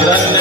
Grande